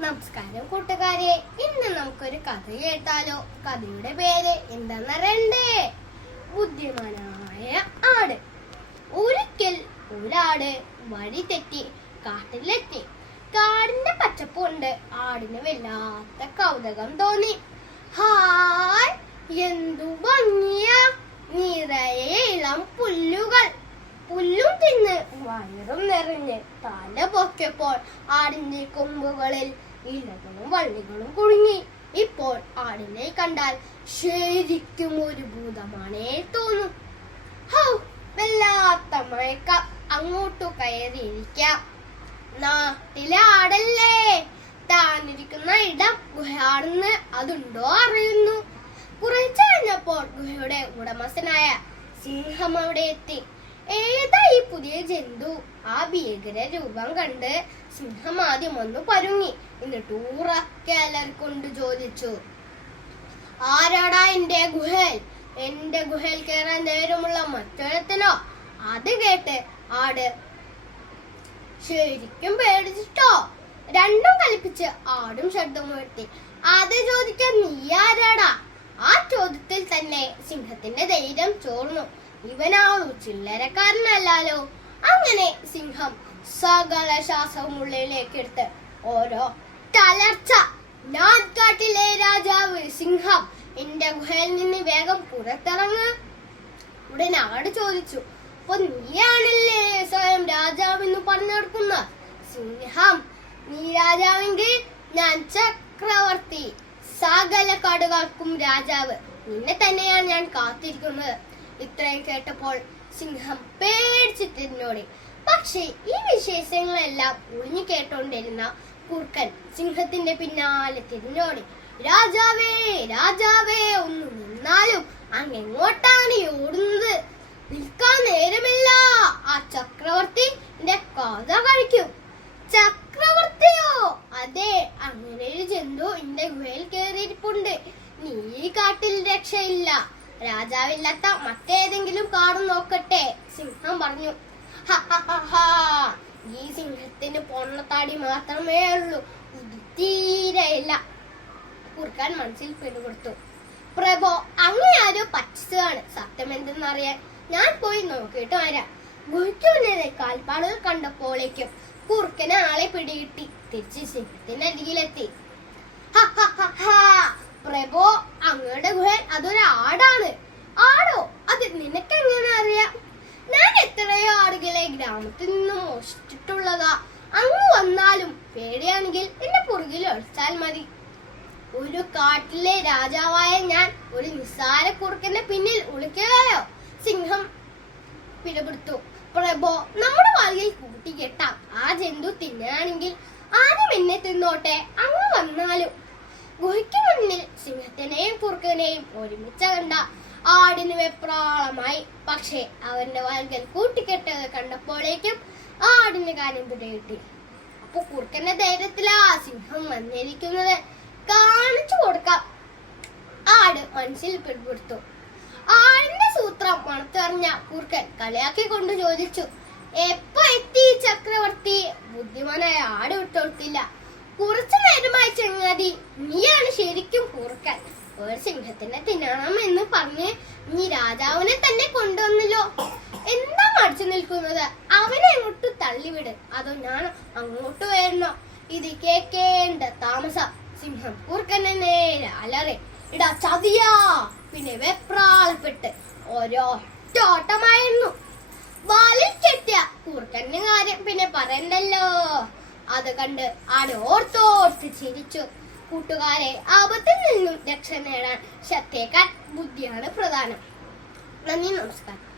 നമസ്കാരം കൂട്ടുകാരെ. ഇന്ന് നമുക്കൊരു കഥ കേട്ടാലോ. കഥയുടെ പേര് എന്താണെന്നറിയണ്ടേ ബുദ്ധിമാനായ ആട്. ഒരിക്കൽ ഒരാട് വഴി തെറ്റി കാട്ടിലെത്തി. കാടിന്റെ പച്ചപ്പ് കൊണ്ട് ആടിന് വല്ലാത്ത കൗതുകം തോന്നി. ഹായ് എന്തു ഭംഗിയ. നിറയെ ഇളം പുല്ലുകൾ. പുല്ലും തിന്ന് വയറും നിറഞ്ഞ് തല പൊക്കിയപ്പോൾ ആടിന്റെ കൊമ്പുകളിൽ ഇലകളും വള്ളികളും കുടുങ്ങി. ഇപ്പോൾ ആടിനെ കണ്ടാൽ ശരിക്കും ഒരു ഭൂതമാണേ തോന്നും. ഹൗ വല്ലാത്ത മയക്കം അങ്ങോട്ടു കയറിയിരിക്കാം. നാട്ടിലെ ആടല്ലേ? താനിരിക്കുന്ന ഇടം ഗുഹയാണെന്ന് അതുണ്ടോ അറിയുന്നു. കുറച്ചു കഴിഞ്ഞപ്പോൾ ഗുഹയുടെ ഉടമസ്ഥനായ സിംഹം അവിടെ എത്തി. ഏതാ ഈ പുതിയ ജന്തു? ആ ഭീകര രൂപം കണ്ട് സിംഹം ആദ്യം ഒന്ന് പരുങ്ങി. എന്നിട്ട് ഉറക്കെ കൊണ്ട് ചോദിച്ചു ആരാടാ എന്റെ ഗുഹൽ? എന്റെ ഗുഹയിൽ കയറാൻ നേരമുള്ള മറ്റൊരുത്തനോ? അത് കേട്ട് ആട് ശരിക്കും പേടിച്ചിട്ടോ? രണ്ടും കൽപ്പിച്ച് ആടും ശബ്ദമുയർത്തി അത് ചോദിക്കാൻ നീ ആരാടാ? ആ ചോദ്യത്തിൽ തന്നെ സിംഹത്തിന്റെ ധൈര്യം ചോർന്നു. ഇവനാണു ചില്ലരക്കാരനല്ലാലോ? അങ്ങനെ സിംഹം സകല ശ്വാസവും ഉള്ളിലേക്ക് എടുത്ത് ഓരോ തളർച്ച. ഞാൻ കാട്ടിലെ രാജാവ് സിംഹം എന്റെ ഗുഹയിൽ നിന്ന് വേഗം പുറത്തിറങ്ങ്. ഉടൻ ആട് ചോദിച്ചു അപ്പൊ നീയാണല്ലേ സ്വയം രാജാവെന്ന് പറഞ്ഞു കൊടുക്കുന്ന സിംഹം നീ രാജാവെങ്കിൽ ഞാൻ ചക്രവർത്തി. സകല കാടുകൾക്കും രാജാവ്. നിന്നെ തന്നെയാണ് ഞാൻ കാത്തിരിക്കുന്നത്. ഇത്രയും കേട്ടപ്പോൾ സിംഹം പേടിച്ച് തിരിഞ്ഞോടി പക്ഷേ ഈ വിശേഷങ്ങളെല്ലാം ഒളിഞ്ഞു കേട്ടോണ്ടിരുന്ന കുർക്കൻ സിംഹത്തിന്റെ പിന്നാലെ തിരിഞ്ഞോടി. രാജാവേ രാജാവേ ഒന്ന് നിന്നാലും അങ്ങെങ്ങോട്ടാണ് ഓടുന്നത്? നിൽക്കാൻ നേരമില്ല. ആ ചക്രവർത്തി എന്റെ കഥ കഴിക്കും. ചക്രവർത്തിയോ? അതെ അങ്ങനെ ഒരു ജന്തു എന്റെ ഗുഹയിൽ കയറിയിരിപ്പുണ്ട്. നീ കാട്ടിൽ രക്ഷയില്ല. രാജാവില്ലാത്ത മറ്റേതെങ്കിലും കാട് നോക്കട്ടെ സിംഹം പറഞ്ഞു. "ഹ, ഹ, ഹ, ഹ. ഈ സിംഹത്തിന് പൊണ്ണത്താടി മാത്രമേ ഉള്ളൂ. തീരെയില്ല കുറുക്കാൻ മനസ്സിൽ പിടികൊടുത്തു. പ്രഭോ അങ്ങനെ ആരോ സത്യം എന്തെന്നറിയാൻ ഞാൻ പോയി നോക്കിയിട്ട് വരാം. മുന്നിലെ കാൽപ്പാടുകൾ കണ്ടപ്പോഴേക്കും കുറുക്കനെ ആളെ പിടികിട്ടി. തിരിച്ച് സിംഹത്തിന്റെ അരികിലെത്തി "ഹ, ഹ, ഹ, ഹ. പ്രഭോ അങ്ങയുടെ ഗുഹൻ അതൊരു ആടാണ്. ആടോ അത് നിനക്ക് എങ്ങനെ അറിയാം? ഞാൻ എത്രയോ ആടുകളെ ഗ്രാമത്തിൽ നിന്ന് മോഷ്ടിച്ചിട്ടുള്ളതാ. അങ്ങ് വന്നാലും പേടിയാണെങ്കിൽ എന്റെ പുറകിൽ ഒളിച്ചാൽ മതി. ഒരു കാട്ടിലെ രാജാവായ ഞാൻ ഒരു നിസ്സാര കുറുക്കന്റെ പിന്നിൽ ഒളിക്കുകയോ സിംഹം പിടിപെടുത്തു. പ്രഭോ നമ്മുടെ വാതിൽ കൂട്ടിക്കെട്ടാം. ആ ജന്തു തിന്നാണെങ്കിൽ ആദ്യം എന്നെ തിന്നോട്ടെ. അങ്ങ് വന്നാലും ഗുഹയ്ക്ക് മുന്നിൽ സിംഹത്തിനെയും കുറുക്കനെയും ഒരുമിച്ച കണ്ട ആടിന് വെപ്രാളമായി. പക്ഷേ അവന്റെ വാൽകൽ കൂട്ടിക്കെട്ടത് കണ്ടപ്പോഴേക്കും ആടിന് കാര്യം പിടികിട്ടി. അപ്പൊ കുറുക്കന്റെ ധൈര്യത്തിലാ സിംഹം വന്നിരിക്കുന്നത്. കാണിച്ചു കൊടുക്കാം. ആട് മനസ്സിൽ പിടിപെടുത്തു. ആടിന്റെ സൂത്രം മണത്തറിഞ്ഞ കുറുക്കൻ കളിയാക്കി കൊണ്ട് ചോദിച്ചു എപ്പോ എത്തി ചക്രവർത്തി? ബുദ്ധിമാനായ ആട് വിട്ടുകൊടുത്തില്ല കുറച്ചു ചങ്ങാതി നീയാണ് ശരിക്കും കൂർക്കൻ. ഒരു സിംഹത്തിനെ തിന്നണം എന്ന് പറഞ്ഞ് നീ രാജാവിനെ തന്നെ കൊണ്ടുവന്നല്ലോ. എന്താ മടിച്ചു നിൽക്കുന്നത്? അവനെ അങ്ങോട്ട് തള്ളിവിട്. അതോ ഞാൻ അങ്ങോട്ട് വരണോ ഇത് കേക്കേണ്ട താമസ. സിംഹം കൂർക്കനെ നേരെ അലറി ഇടാ ചതിയാ! പിന്നെ വെപ്രാളപ്പെട്ട് ഓരോ ഓട്ടമായിരുന്നു. വാലിൽ കെട്ടിയ കൂർക്കന്റെ കാര്യം പിന്നെ പറയണ്ടല്ലോ. അത് കണ്ട് ആട് ഓർത്തോർത്ത് ചിരിച്ചു. കൂട്ടുകാരെ ആപത്തിൽ നിന്നും രക്ഷ നേടാൻ ശക്തിയേക്കാൾ ബുദ്ധിയാണ് പ്രധാനം. നന്ദി നമസ്കാരം.